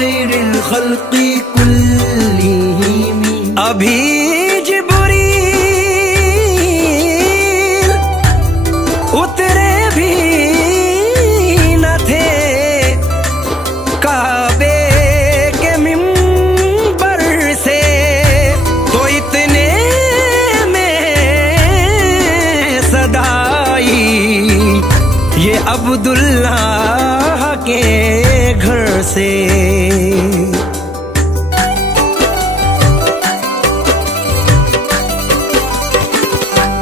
खैरिल खल्क़ि कुल्लिहिम। अभी जिब्रील उतरे भी न थे काबे के मिंबर से, तो इतने में सदाई ये अब्दुल्लाह के घर से।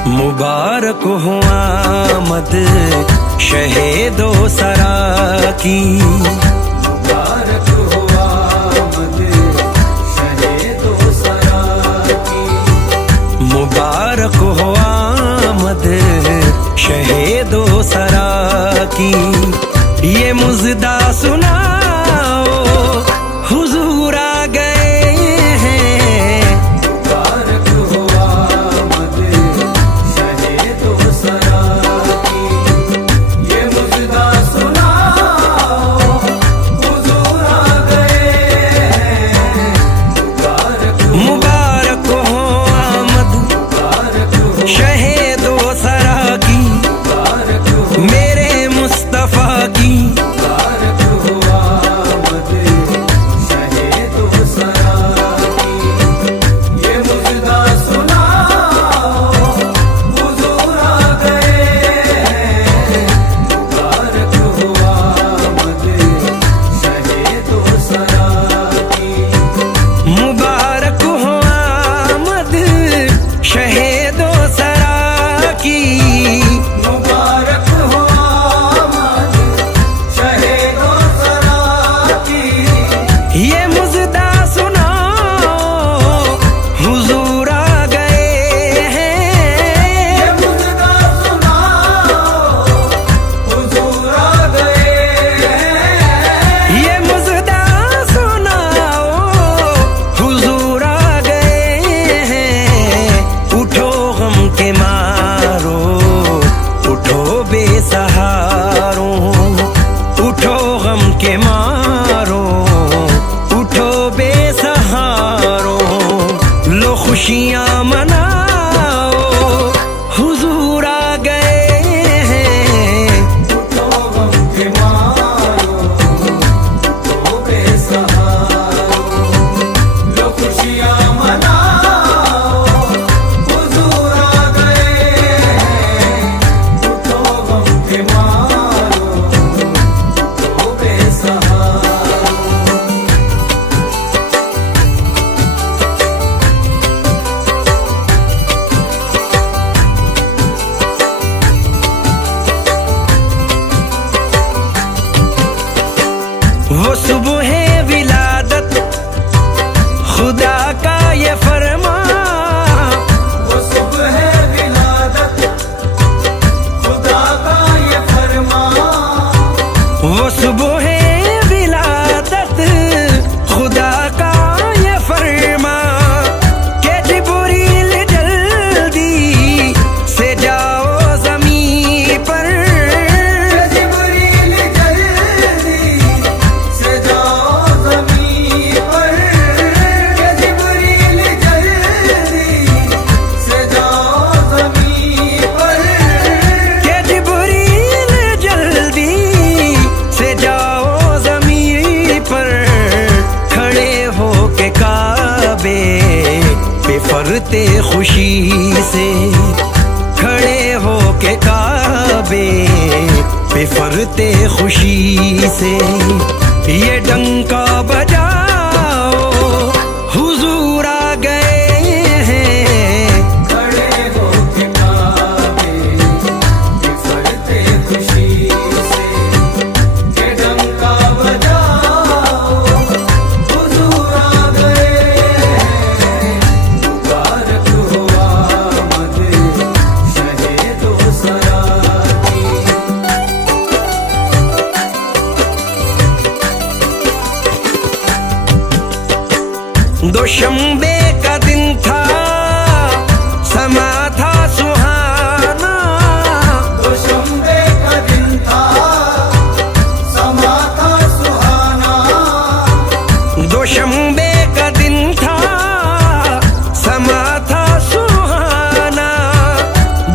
मुबारक हो आमद शहीदो सरा की, मुबारक हो आमद शहीदो सरा की, मुबारक हो आमद शहीदो सरा की। ये मुज़दा सुनाओ हुजूर आ गए हैं, मुबारक हो आमद शहीदो सरा की। ये मुज़दा सुनाओ हुजूर आ गए हैं, मुबारक हो आमद शहीदो सरा की, मेरे मुस्तफा की। खुशियाँ मनाओ हुजूर आ गए हैं, उठो गम के मारो, उठो बेसहारो। लो खुशियाँ मनाओ हुजूर आ गए हैं, उठो गम के मारो, उठो बेसहारो। वो सुबह विलादत खुदा का ये फरमा, वो सुबह विलादत खुदा का ये फरमा, वो सुबह विलादत खुदा का ये फरमा। के जिब्रील जल्दी से जाओ ज़मीन पर, फरते खुशी से खड़े हो के काबे पे, फरते खुशी से ये डंका बजाओ हुजूर आ गए हैं, खड़े हो के काबे पे, फरते खुशी से ये डंका बजाओ हुजूर आ गए हैं। दोशंबे का दिन था, समा था सुहाना, दोशंबे का दिन था, समा था सुहाना। दोशंबे का दिन था, समा था सुहाना,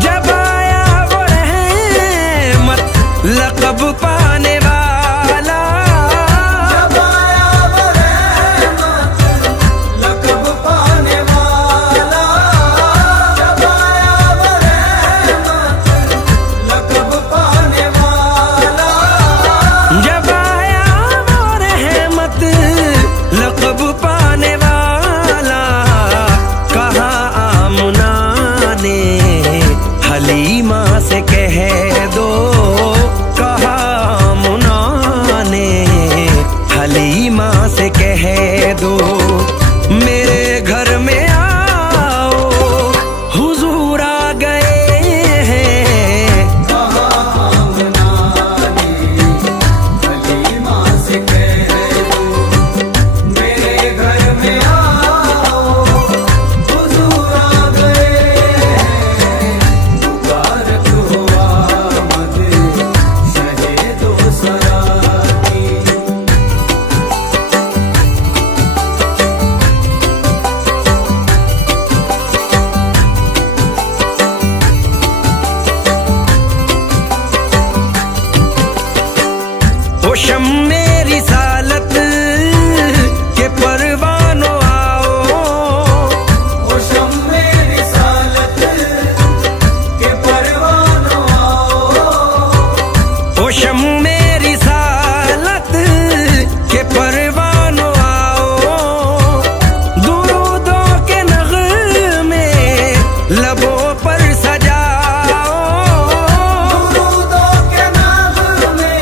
जब आया वो रहमत लक़ब पाने वाला, जब आया वो रहमत लक़ब पाने वाला, जब आया वो रहमत लक़ब पाने वाला, जब आया वो रहमत लक़ब पाने वाला, कहा आमना ने हलीमा से कह दो, कहा आमना ने हलीमा से कह दो, मेरे घर में आओ हुजूर आ गए हैं। कहा आमना ने हलीमा से कह दो, मेरे घर में आओ हुजूर आ गए हैं। मुबारक हो आमद शहे दो सरा की। ओ शम्मे रिसालत के परवानों आओ, ओ शम्मे रिसालत के परवानों आओ, ओ शम्मे रिसालत के परवानों आओ, दुरूदों के नग़मे लबों पर सजाओ, दुरूदों के नग़मे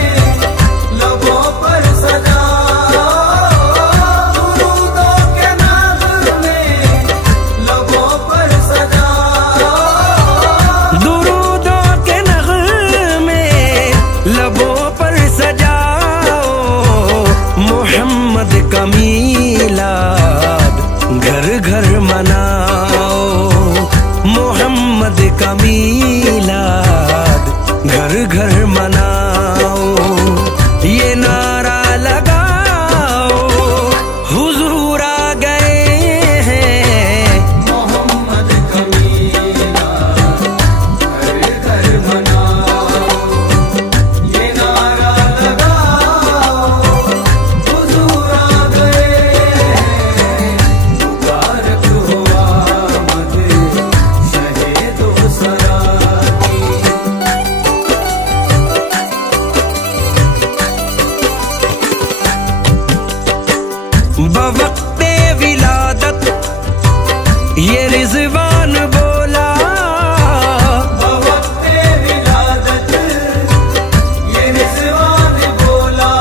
लबों पर सजाओ, दुरूदों के नग़मे लबों पर सजाओ, दुरूदों के नग़मे लबों पर सजाओ, मोहम्मद का मीलाद घर घर मनाओ, मोहम्मद का मीलाद घर घर मनाओ, ये नारा लगाओ हुजूर आ गए हैं। मोहम्मद का मीलाद घर घर मनाओ, ये नारा लगाओ हुजूर आ गए हैं। मुबारक हो आमद शहे दो सरा की। बवक्ते विलादत ये रिजवान बोला, बवक्ते विलादत ये रिज़वान बोला,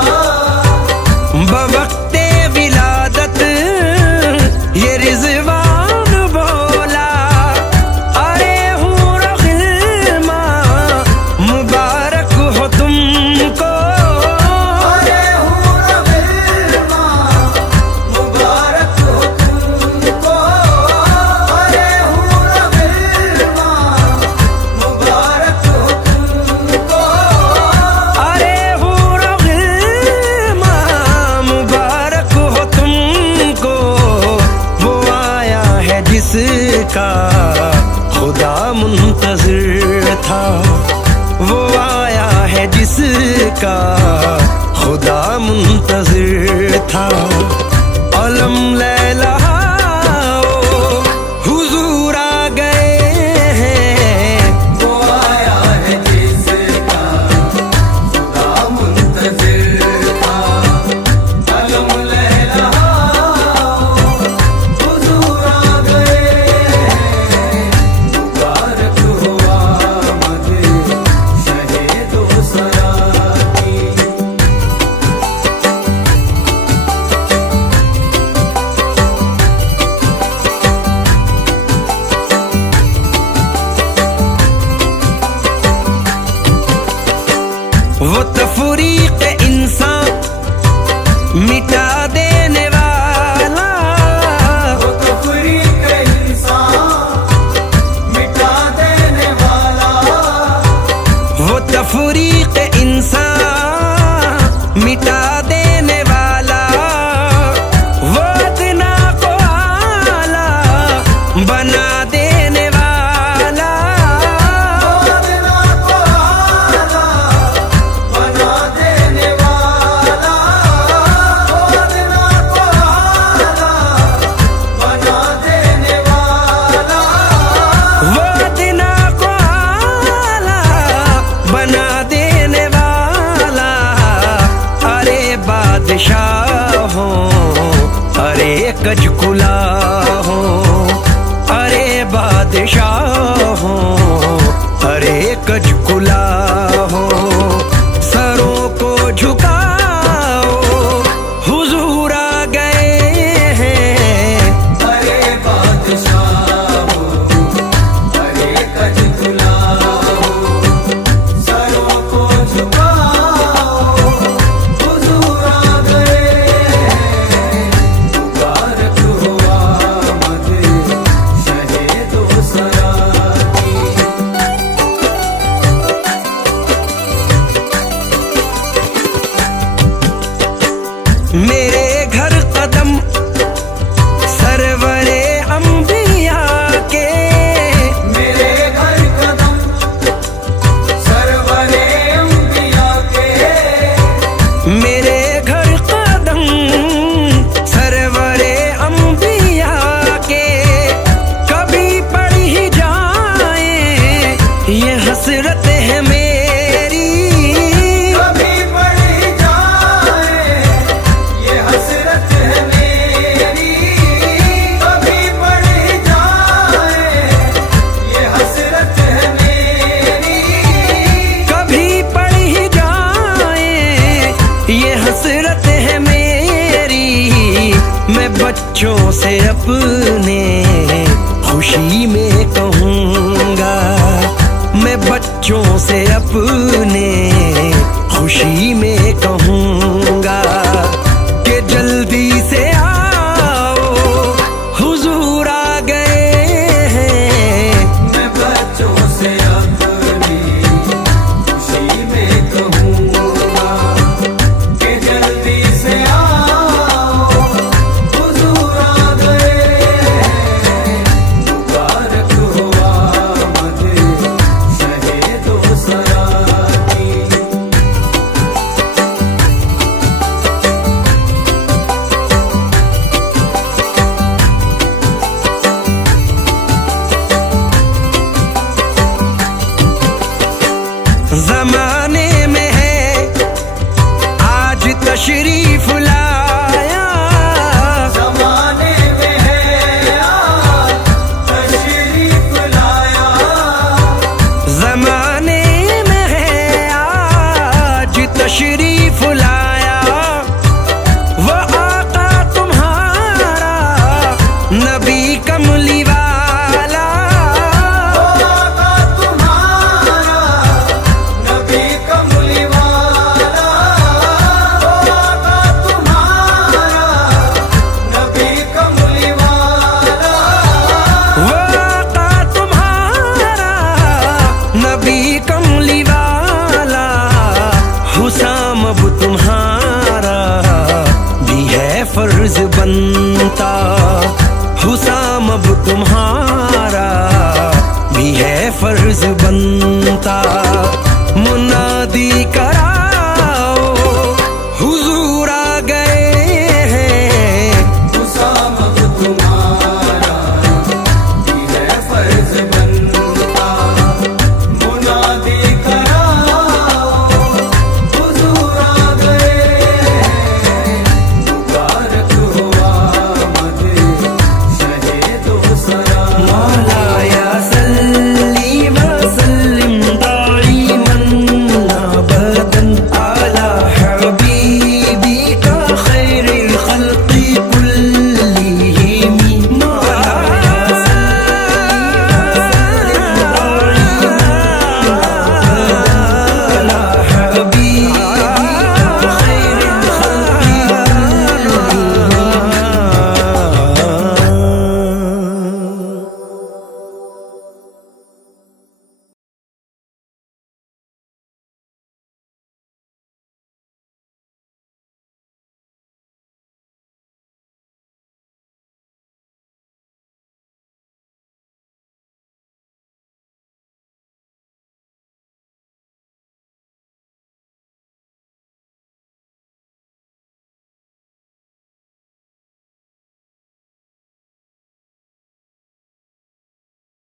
बवक्ते विलादत ये रिजवान बोला, अरे हूर गिल्मा मुबारक हो तुमको, अरे हूर गिल्मा मुबारक हो तुमको, अरे हूर गिल्मा मुबारक हो तुमको, अरे हूर गिल्मा मुबारक हो तुमको, वो आया है जिसका खुदा मुंतज़िर था, वो आया है जिसका खुदा मुंतज़िर था, अलम लहलाओ हुजूर आ गए हैं। वो आया है जिसका खुदा मुंतज़िर था, अलम लहराओ हुजूर आ गए हैं। मुबारक हो आमद शहे दो सरा की। कजकुला हो, अरे बादशाह हो, अरे कजकुला हो, सरों को झुकाओ हुजूर आ गए हैं। अरे बादशाह हो, अरे कजकुला हो, सरों को झुकाओ हुजूर आ गए हैं। मुबारक हो आमद शहे दो सरा की। मेरे घर कदम सरवरे अंबिया के, मेरे घर कदम सरवरे अंबिया के। मेरे घर कदम सरवरे अंबिया के, कभी पड़ ही जाए ये हसरत है मेरी। कभी पड़ जाए ये हसरत है मेरी, कभी पड़ जाए ये हसरत है मेरी। कभी पड़ ही जाए ये हसरत है मेरी। मैं बच्चों से अपने खुशी में कहूँगा, मैं बच्चों से अपने खुशी में कहूँगा कि जल्दी से आओ हुजूर आ गए हैं। मैं बच्चों से अपनी खुशी में कहूँगा कि जल्दी से आओ हुजूर आ गए हैं। मुबारक हो आमद शहे दो सरा की। जमाने में है आज तशरीफ लाया, ज़माने में है आज तशरीफ लाया। जमाने में है आज तशरीफ लाया। वो आका तुम्हारा नबी कमली वाला, ओ आका तुम्हारा नबी कमली वाला। ओ आका तुम्हारा नबी कमली वाला। वो आका तुम्हारा नबी कमली वाला। हुसाम अब तुम्हारा भी है फर्ज बनता, हुसाम अब तुम्हारा भी है फर्ज बनता। मुनादी करा